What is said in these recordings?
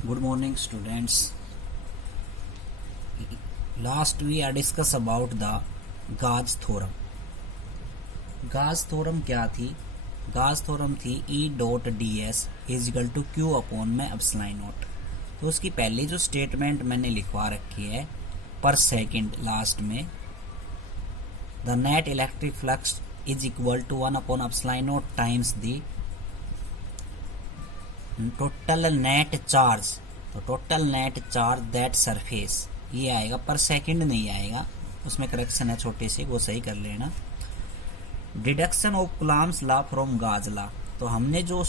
Good morning, students. Last we are discuss about the Gauss theorem. Gauss theorem क्या थी? Gauss theorem थी E dot D S is equal to Q upon में epsilon naught. तो उसकी पहली जो statement मैंने लिखवा रखी है पर सेकंड लास्ट में, the net electric flux is equal to 1 upon epsilon naught times the total net charge. तो total net charge that surface ये आएगा, पर सेकंड नहीं आएगा, उसमें करेक्शन है छोटे से, वो सही कर लेना। Deduction of Coulomb's law from Gauss law. तो हमने जो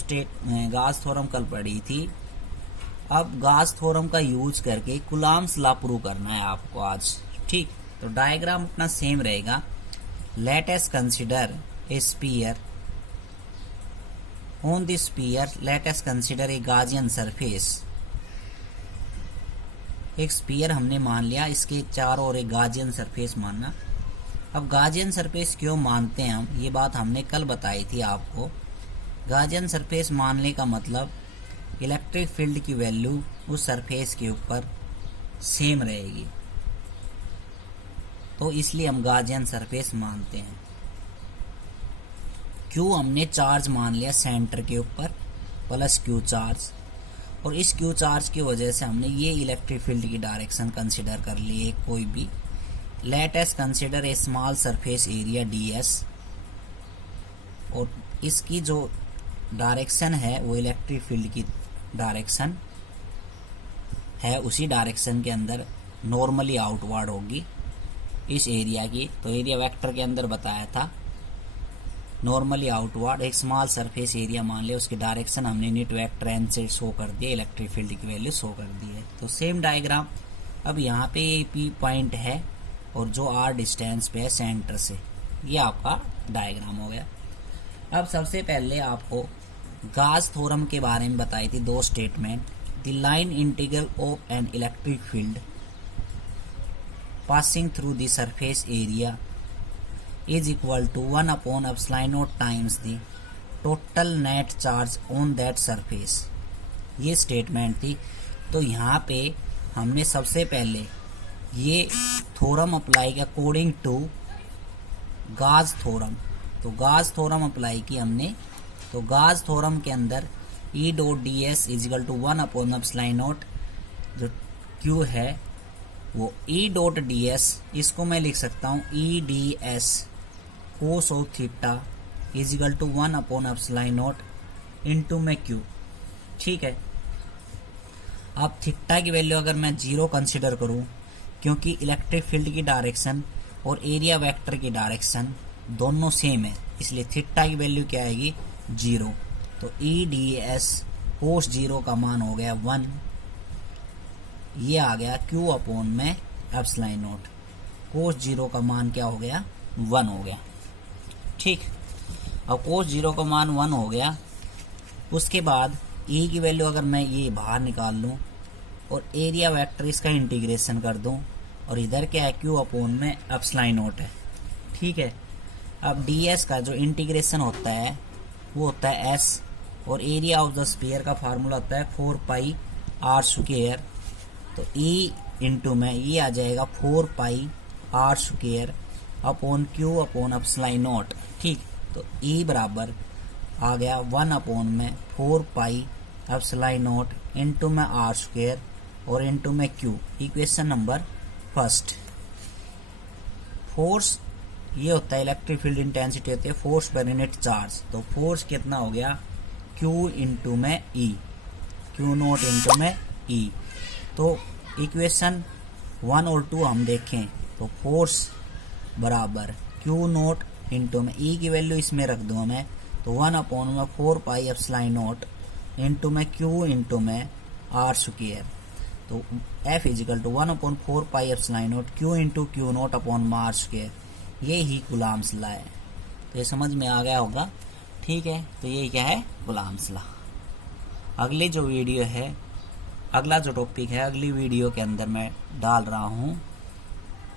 गॉस थ्योरम कल पढ़ी थी, अब गॉस थ्योरम का यूज करके कूलॉम्स लॉ प्रूव करना है आपको आज। ठीक, तो डायग्राम अपना सेम रहेगा। Let us consider a sphere. On the sphere, let us consider a Gaussian surface. एक स्पीयर हमने मान लिया, इसके चारों ओर एक Gaussian सरफेस मानना। अब Gaussian सरफेस क्यों मानते हैं हम, ये बात हमने कल बताई थी आपको। Gaussian सरफेस मानने का मतलब इलेक्ट्रिक फील्ड की वैल्यू उस सरफेस के ऊपर सेम रहेगी, तो इसलिए हम Gaussian सरफेस मानते हैं। क्यू हमने चार्ज मान लिया सेंटर के ऊपर प्लस क्यू चार्ज, और इस क्यू चार्ज की वजह से हमने ये इलेक्ट्रिक फील्ड की डायरेक्शन कंसीडर कर ली है कोई भी। Let us consider a small surface area D S, और इसकी जो डायरेक्शन है वो इलेक्ट्रिक फील्ड की डायरेक्शन है, उसी डायरेक्शन के अंदर नॉर्मली आउटवर्ड होगी इस एरिया की। तो एरिया वेक्टर के अंदर बताया था नॉर्मली आउटवर्ड। एक स्मॉल सरफेस एरिया मान लिया, उसकी डायरेक्शन हमने यूनिट वेक्टर एन से शो कर दिया, इलेक्ट्रिक फील्ड की वैल्यू शो कर दी है। तो सेम डायग्राम। अब यहाँ पे ये पी पॉइंट है और जो आर डिस्टेंस पे है सेंटर से, ये आपका डायग्राम हो गया। अब सबसे पहले आपको गॉस थ्योरम के बारे में बताई थी दो statement. The line integral of an electric field passing through the surface area is equal to 1 upon epsilon naught times the total net charge on that surface। ये स्टेटमेंट थी। तो यहाँ पे हमने सबसे पहले ये थ्योरम अप्लाई किया अकॉर्डिंग टू गॉस थ्योरम। तो गॉस थ्योरम अप्लाई की हमने। तो गॉस थ्योरम के अंदर E dot D S is equal to 1 upon epsilon naught, जो Q है वो E डॉट डी एस, इसको मैं लिख सकता हूँ E D S cos of theta is equal to 1 upon epsilon naught into में Q। ठीक है, अब थीटा की वैल्यू अगर मैं 0 कंसिडर करूं, क्योंकि इलेक्ट्रिक फील्ड की डायरेक्शन और एरिया वेक्टर की डायरेक्शन दोनों सेम है, इसलिए थीटा की वैल्यू क्या आएगी 0। तो E डी एस कोस 0 का मान हो गया 1, ये आ गया Q अपॉन में एप्सिलॉन नॉट। कोस 0 का मान क्या हो गया 1 हो गया। ठीक, अब कोस 0 का मान 1 हो गया। उसके बाद E की वैल्यू अगर मैं ये बाहर निकाल लूँ और एरिया वेक्टर इसका इंटीग्रेशन कर दूँ, और इधर क्या है Q अपॉन में एप्सिलॉन नॉट है। ठीक है, अब ds का जो इंटीग्रेशन होता है वो होता है s, और एरिया ऑफ द स्फीयर का फार्मूला होता है 4 पाई r स्क्वायर। तो E इंटू में ये आ जाएगा 4 पाई r square upon Q upon epsilon not. ठीक, तो E बराबर आ गया 1 अपॉन में 4 पाई एप्सिलॉन नॉट इंटू में r स्क्वायर और इंटू में Q। Equation number first. Force ये होता है इलेक्ट्रिक फील्ड इंटेंसिटी होती है फोर्स पर यूनिट चार्ज। तो फोर्स कितना हो गया Q इंटू में E, Q नॉट इंटू में E। तो इक्वेशन 1 और 2 हम देखें तो फोर्स बराबर Q नॉट इंटू में E की वैल्यू इसमें रख दूँ मैं, तो 1 अपॉन में 4 पाई एप्सिलॉन नॉट इंटू में Q इंटू में R स्क्वायर। तो F is equal to 1 upon 4 pi epsilon naught Q into Q naught upon R square. ये ही कूलॉम्स लॉ है। तो ये समझ में आ गया होगा। ठीक है, तो ये क्या है कूलॉम्स लॉ। अगली जो वीडियो है, अगला जो टॉपिक है अगली वीडियो के अंदर मैं डाल रहा हूँ